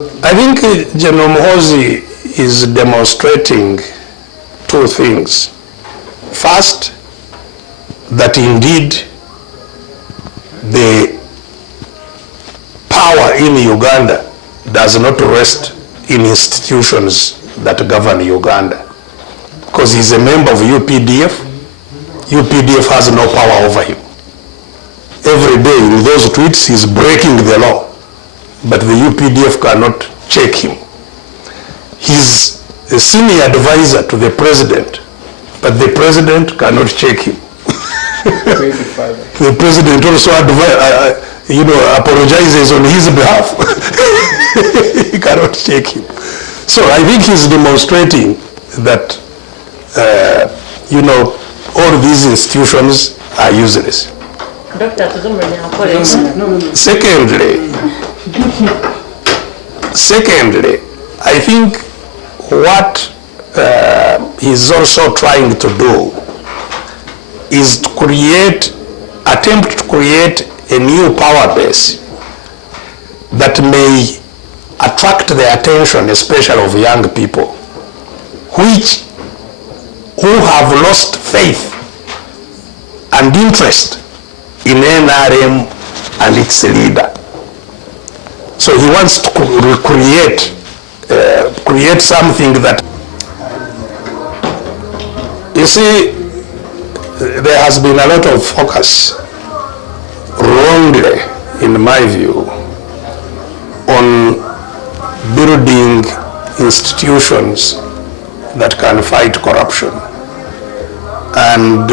I think General Muhoozi is demonstrating two things. First, that indeed the power in Uganda does not rest in institutions that govern Uganda. Because he's a member of UPDF. UPDF has no power over him. Every day in those tweets he's breaking the law, but the UPDF cannot check him. He's a senior advisor to the president, but the president cannot check him. The president also apologizes on his behalf. He cannot check him. So I think he's demonstrating that all these institutions are useless. Secondly, I think what he's also trying to do is to attempt to create a new power base that may attract the attention, especially of young people, who have lost faith and interest in NRM and its leader. So he wants to create something that, you see, there has been a lot of focus, wrongly in my view, on building institutions that can fight corruption. And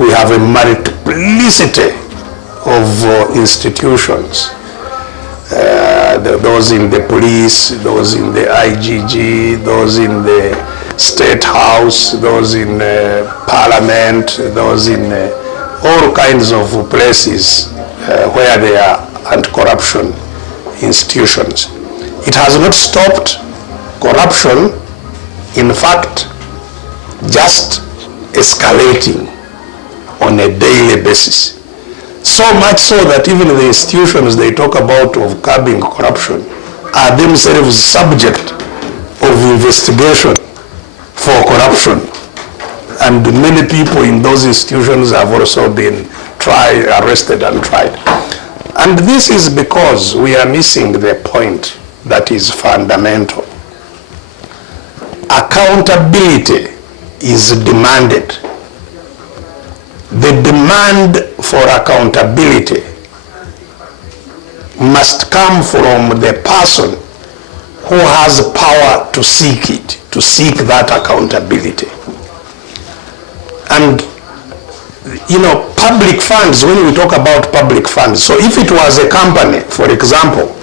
we have a multiplicity of institutions. Those in the police, those in the IGG, those in the State House, those in Parliament, those in all kinds of places where there are anti-corruption institutions. It has not stopped corruption, in fact, just escalating on a daily basis. So much so that even the institutions they talk about of curbing corruption are themselves subject of investigation for corruption. And many people in those institutions have also been arrested and tried. And this is because we are missing the point that is fundamental. Accountability is demanded. The demand for accountability must come from the person who has power to seek it, to seek that accountability. And public funds, when we talk about public funds, so if it was a company, for example,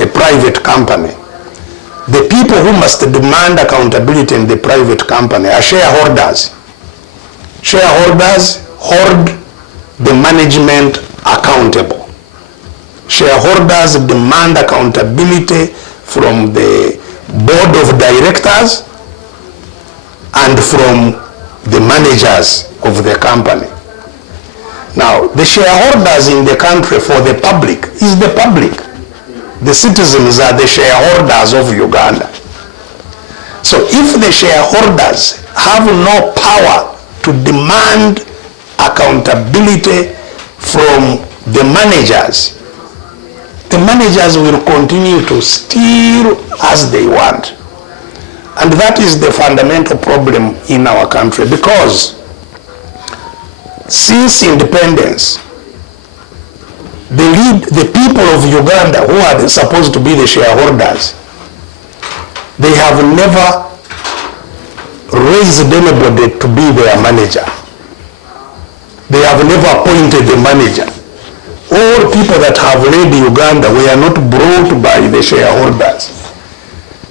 a private company, the people who must demand accountability in the private company are shareholders. Shareholders hold the management accountable. Shareholders demand accountability from the board of directors and from the managers of the company. Now, the shareholders in the country for the public is the public. The citizens are the shareholders of Uganda. So if the shareholders have no power to demand accountability from the managers will continue to steal as they want. And that is the fundamental problem in our country, because since independence, the people of Uganda who are supposed to be the shareholders, they have never raised anybody to be their manager. They have never appointed a manager. All people that have led Uganda were not brought by the shareholders.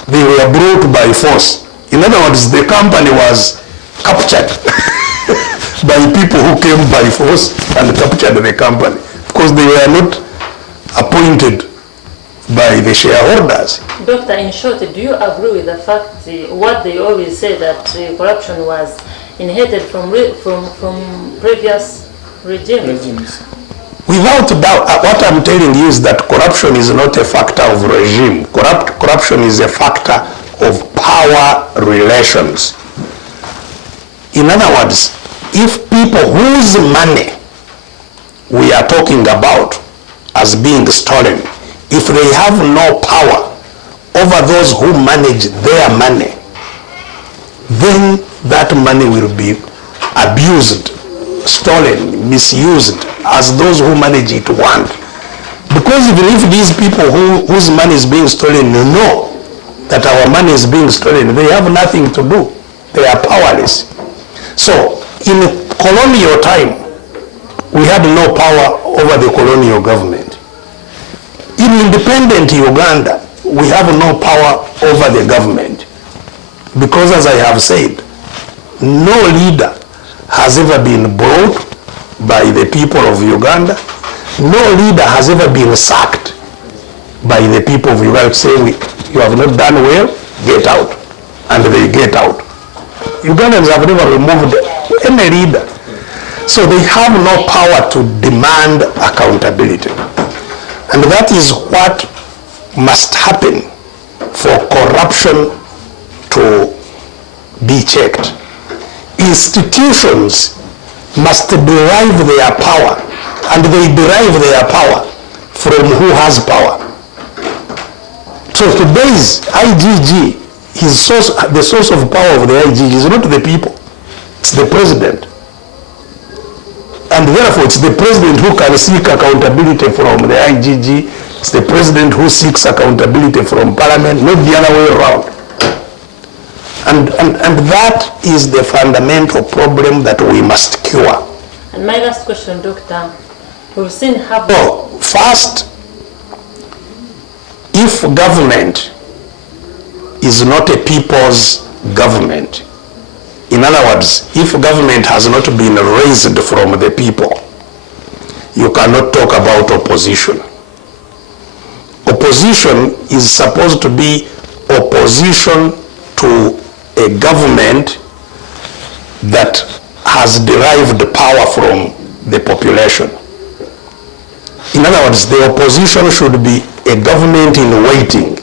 They were brought by force. In other words, the company was captured by people who came by force and captured the company, because they were not appointed by the shareholders. Doctor, in short, do you agree with the fact, what they always say, that corruption was inherited from previous regimes? Without doubt, what I'm telling you is that corruption is not a factor of regime. Corruption is a factor of power relations. In other words, if people whose money we are talking about as being stolen, if they have no power over those who manage their money, then that money will be abused, stolen, misused as those who manage it want. Because even if these people whose money is being stolen know that our money is being stolen, they have nothing to do. They are powerless. So in colonial time, we had no power over the colonial government. In independent Uganda, we have no power over the government. Because as I have said, no leader has ever been brought by the people of Uganda. No leader has ever been sacked by the people of Uganda saying, you have not done well, get out. And they get out. Ugandans have never removed any leader. So they have no power to demand accountability. And that is what must happen for corruption to be checked. Institutions must derive their power, and they derive their power from who has power. So today's IGG, the source of power of the IGG is not the people, it's the president. And therefore it's the president who can seek accountability from the IGG, it's the president who seeks accountability from parliament, not the other way around. And that is the fundamental problem that we must cure. And my last question, Doctor, we've seen how... So, first, if government is not a people's government, in other words, if government has not been raised from the people, you cannot talk about opposition. Opposition is supposed to be opposition to a government that has derived power from the population. In other words, the opposition should be a government in waiting,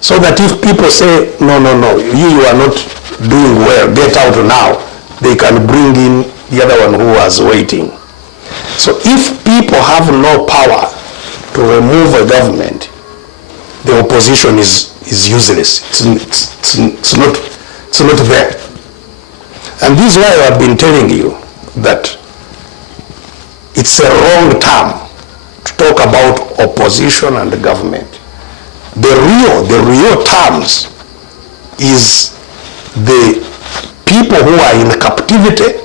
so that if people say, no, you are not doing well, get out now, they can bring in the other one who was waiting. So if people have no power to remove a government, the opposition is useless. It's not there. And this is why I've been telling you that it's a wrong term to talk about opposition and the government. The real terms is the people who are in captivity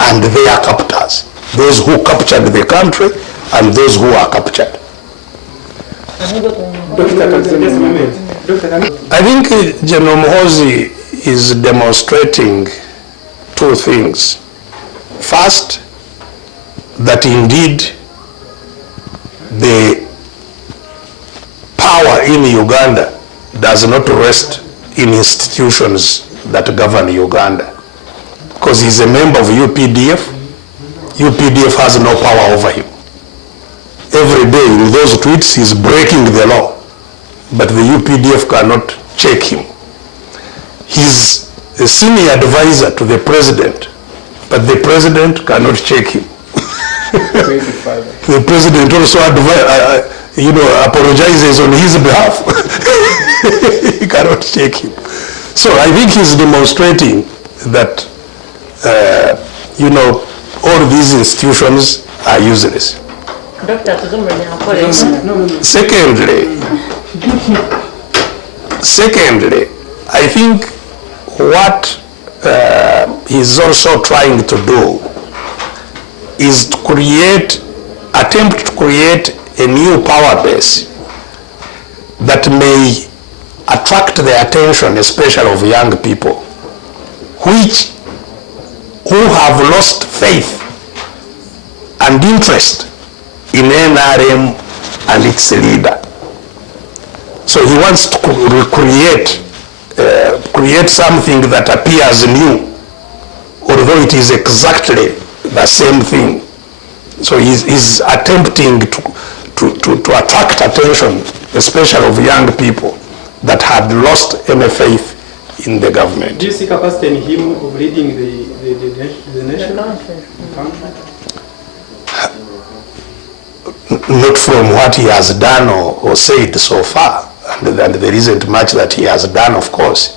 and their captors, those who captured the country and those who are captured. I think Gen Moosi is demonstrating two things. First, that indeed the power in Uganda does not rest in institutions that govern Uganda. Because he's a member of UPDF. UPDF has no power over him. Every day in those tweets he's breaking the law, but the UPDF cannot check him. He's a senior advisor to the president, but the president cannot check him. The president also apologizes on his behalf. He cannot check him. So I think he's demonstrating that, all these institutions are useless. Dr. Secondly, I think what he's also trying to do is to attempt to create a new power base that may attract the attention, especially of young people, who have lost faith and interest in NRM and its leader. So he wants to create something that appears new, although it is exactly the same thing. So he's attempting to attract attention, especially of young people that had lost any faith in the government. Do you see capacity in him of leading the nation? Not from what he has done or said so far, and there isn't much that he has done, of course.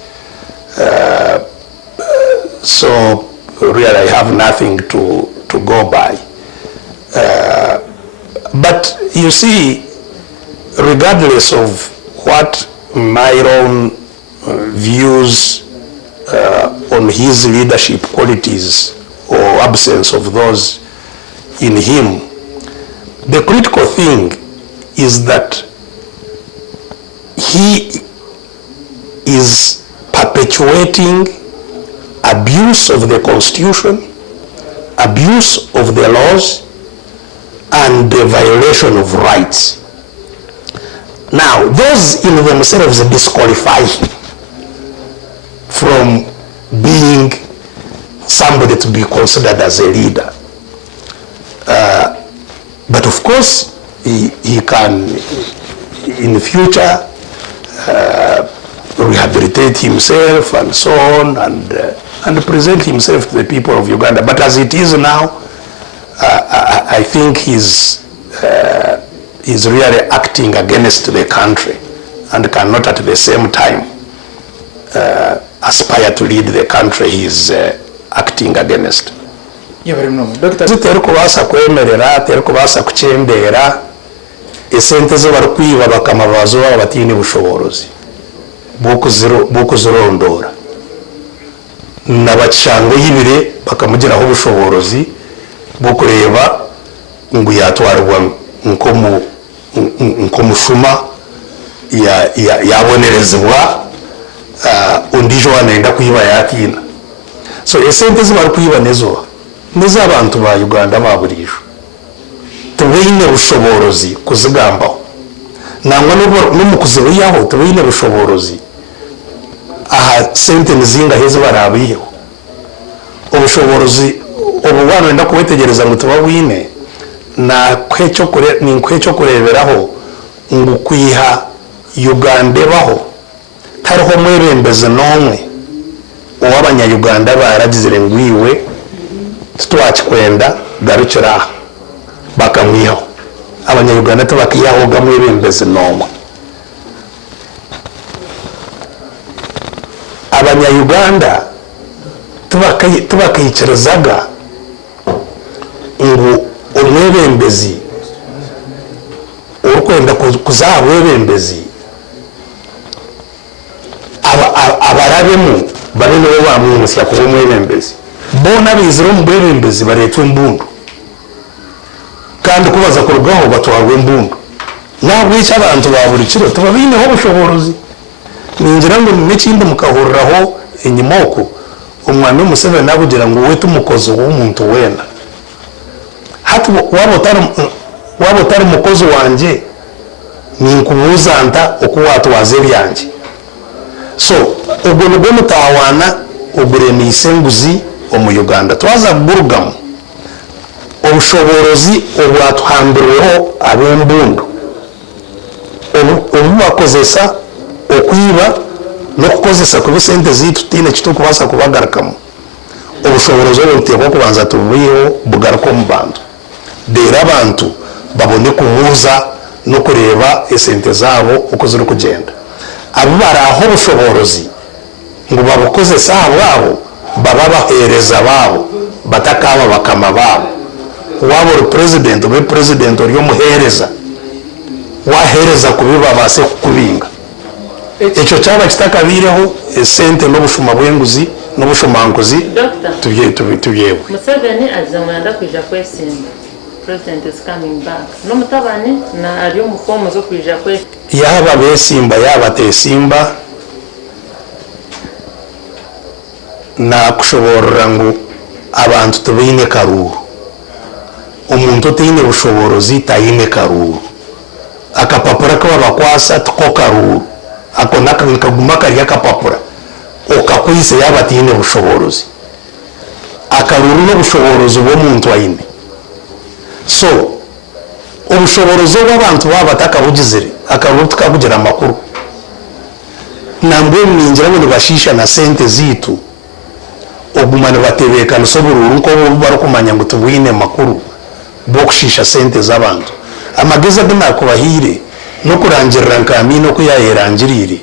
So really I have nothing to go by. But you see, regardless of what my own views on his leadership qualities or absence of those in him, the critical thing is that he is perpetuating abuse of the Constitution, abuse of the laws, and the violation of rights. Now, those in themselves disqualify him from being somebody to be considered as a leader. But of course, he can, in the future, rehabilitate himself and so on, and present himself to the people of Uganda. But as it is now, I think he's really acting against the country and cannot at the same time aspire to lead the country he's acting against. Teri kubasa kwemerera, teri kubasa kuchendera esente zo barukwiba bakamabazo abatini bushoborozi bukuzirondora n'abacyango yibire bakamugiraho ubushoborozi bukureba ngo yatwarwa nko mushuma yabonerezwa undi jo anenda kwiba yatina. So esente zo barukwiba nezo abantu ba Uganda baburijo tubine bushoborozi kuzigambaho nangwa n'umukuzibiyaho tubine bushoborozi aha sente nizinga hezo barabiyeho ubushobozi obubano enda kubetegereza ngo tubawine na kwecho kureberaho ngo kwiha Uganda baho tariho mwebembeze nomwe uw'abanya-Uganda baragizire ngwiwe twachikwenda garukira bakamwiho abanya-Uganda tubakiyaho gamwe bembeze nomwe abanya-Uganda tubakayicirazaga ngo umwebembezi urukwenda kuzaba webembezi abarabemu bari nibo bamwimusya kuba umwebembezi bona bizira umwebembezi baretwe mbundu kandi kubaza kurwaho batwarwe mbundu nabwo icyo abantu baburikiro tubabineho bushoborozi ningira ngo n'ikindi mukahuriraho inyimoko umwami Museveni nabugira ngo we tumukozo w'umuntu wenda hati wabo tari mukozi wanje ninkubuzanta uko watwaze byanje. So ubwo nibwo mutawana ubure isenguzi mu Uganda twaza burugamo obushoborozi obwatuhambiriweho abembundu obu bakozesa okwiba no kukozesa ku bisente zitu tine kitukubasa kubagarukamo obushoborozi obuteko kubanza tubuyeho bugaruka mu bantu dera abantu babone kubuza no kureba esente zabo uko ziri kugenda abo baraho bushoborozi ngo babukozesa abo baba bahereza babo batakaba bakama babo wabo president we president uri muhereza wahereza kubiba base kubinga icyo cyaba kitakabireho esente no bushuma bwenguzi no bushumanguzi tuyewe Museveni azamanda kwija kwesimba president is coming back no mutabani na ariyo mufomo zo kwija kwe yaba besimba yaba tesimba na kushobora ngo abantu tubine karuru umuntu tine bushoborozi tayine karuru akapapura ko bakwasa tuko karuru akona kaguma kari akapapura okakwise yaba tine bushoborozi akaruru no bushoborozi bo muntu ayine so ubushoborozo bw'abantu baba batakabugizire akaruta tukabugira amakuru nambwe mwinjira ngo bashisha na sente zitu ogumane batebekana sobururu ko bari kumanya ngo tubwine makuru bo kushisha sente z'abantu amageza binakubahire no kurangirira nkami no kuyayerangirire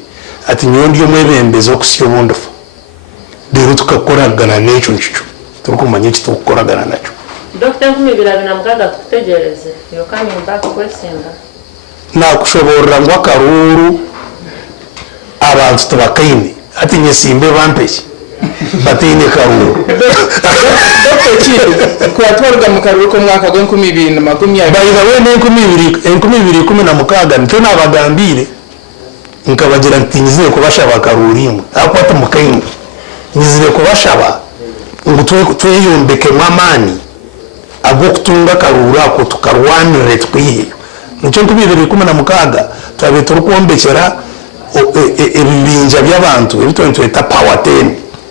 ati nyondi yo mwebembezo kusiyo bundufa rero tukakoragana n'eco nchicho turukumanya iki tukoragana naco Dr. Nkubirabira na mugaga tutegereze yo coming back kwesinga nakushobora ngo akaruru abantu tubakaine ati nyesimbe bampeshye batine karuru Dr. Chief kwatwarwa mu karuru ko mwaka gwe 2020 bayiga we 2016 nito nabagambire nkabagira ntinyizire kubashaba karurimwe akwata mukaine nyizire kubashaba ngo tweyombeke mwamani abo kutunga karura ko tukarwanire twihe nicyo 2016 twabe turukombekera ebibinja by'abantu ebitweta power 10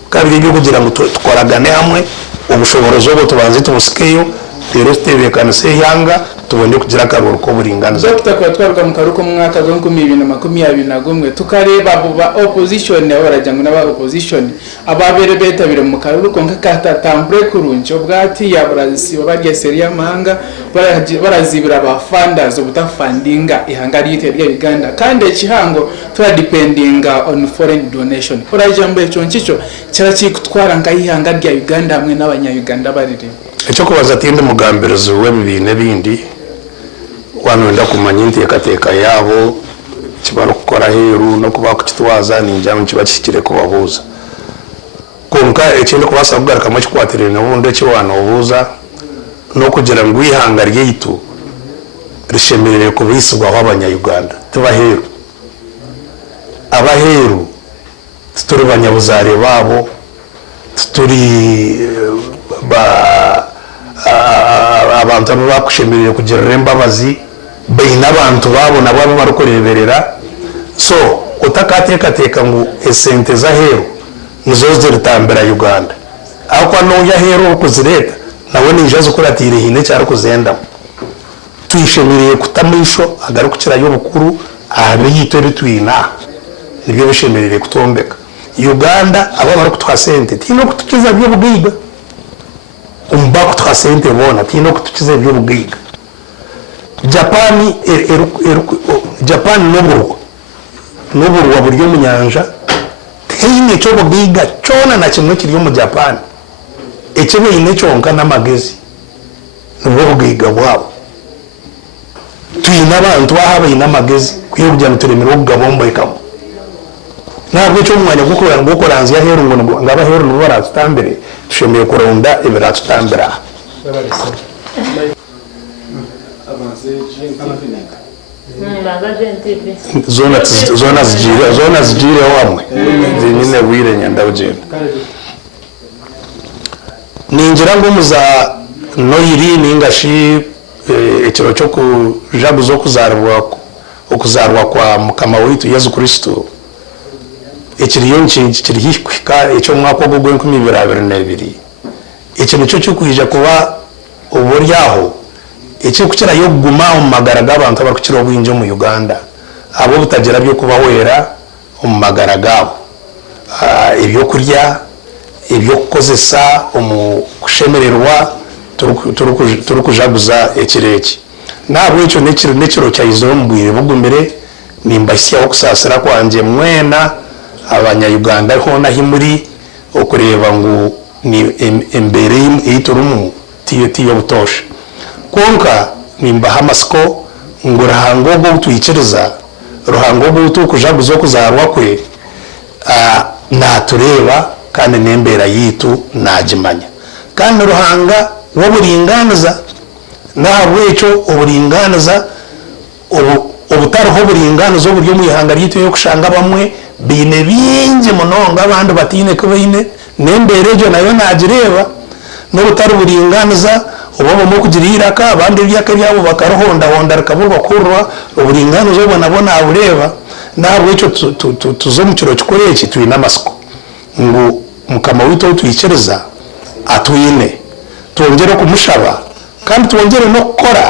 kabiri byo kugira ngo tukoragane hamwe ubushoborozo bwo tubanze tubusikeyo rero tebekana se yanga tubonye kugira karuru ko buringaniza Dr. kwatwarwa mu karuko mu mwaka gwe 2021 tukareba buba opposition barajyango n'aba opposition ababere betabire mu karuru ko nkakatatambure kurunjo bwati ya Brazil bageseri y'amahanga barazibira aba funders ubutafundinga ihanga rite rya Uganda kandi ekihango tura depending on foreign donation urajambo eco nkico cyarachikutwara nkayihanga rya Uganda hamwe n'abanya-Uganda barire icyo kubaza tinde mugamberezo w'ibintu bindi wanwenda kumanya intekateka yabo kibaro gukora heru no kuba kukitwaza ninjya kiba kikire kubahuza konka ekindi kubasabwa kamwe kikwatirira n'ubundi kiwana ubuza no kugira ngo ihanga ryitu rishemerere kubisubwa w'abanya-Uganda tubaheru abaheru turi banyabuzare babo turi abantu bakushemerere kugira rembabazi bayina abantu babo nabo barukoreberera so utakateka ngo esente za heru nizo ziritambira Uganda akwa no ya heru kuzireta nawe ninjazo kuratire hine cyaro kuzenda tuyishemereye kutamisho agarukira yo bukuru abe yitore twina nibyo bishemerere kutombeka Uganda aba bari kutwa sente tino kutukiza byo bugiga umbako twa sente bona tino kutukiza byo bugiga Japan n'uburwa buryo mu nyanja tine cyo bugiga cyona na kimwe kiri mu Japan ekebe ine cyonka n'amagezi n'ubwo bugiga bwabo tuyina abantu bahabaye n'amagezi kwiyubya muturemero bugabombo ikamo ntabwo cyo mwanya gukoranza ya heru ngo ngaba heru no baratambere tushemeye kuronda ibiratambira zona zigire wamwe nyine wire nyanda ugenda ningira ngo muza noyiri ningashi ekiro cyo kujabu zo kuzarwa kwa mukama witu Yesu Kristo ekiriyo kirihika icyo mwako gugwe 2022 ikintu cyo cyukuje kuba uburyaho icyo kukira yo guma mu magara g'abantu abakukira ubwinjo mu Uganda abo butagira byo kuba wera mu magara gabo ibyo kurya ibyo kukozesa umushemererwa turukujaguza ekireki nabo icyo nekiro cyayizo mu bwire bwo mbere nimbashya okusasira kwanje mwena abanya-Uganda ho nahi muri okureba ngo ni embere iturumu tiyo butosha konka nimba hamasiko ngo rahango bwo tuyikiriza ruhango bwo tukujaguza kuzarwa kwe natureba kandi nembera yitu najimanya kandi ruhanga wo buringaniza nabwo icyo uburinganiza ubutaruho buringaniza uburyo mu ihanga ryitu yo kushanga bamwe bine binje munonga abantu batine kubine nembere jo nayo najireba no butaru buringaniza ubo mu kugirira ka abandi byaka byabo bakarohonda honda rakaburwa kurwa uburinganiza ubona bona abureba nabwo icyo tuzo mu kiro kikoreki tuyi namasiko ngo mukama wito tuyikereza atwine tongera kumushaba kandi twongere no gukora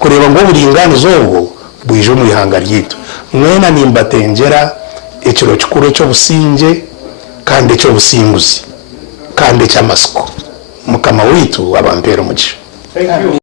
kureba ngo uburinganizo ubwo bwije mu ihanga ryito mwena nimbatengera ekiro kikuru cyo businge kandi cyo businguzi kandi cy'amasiko mukama witu abampera umugisha. Thank you.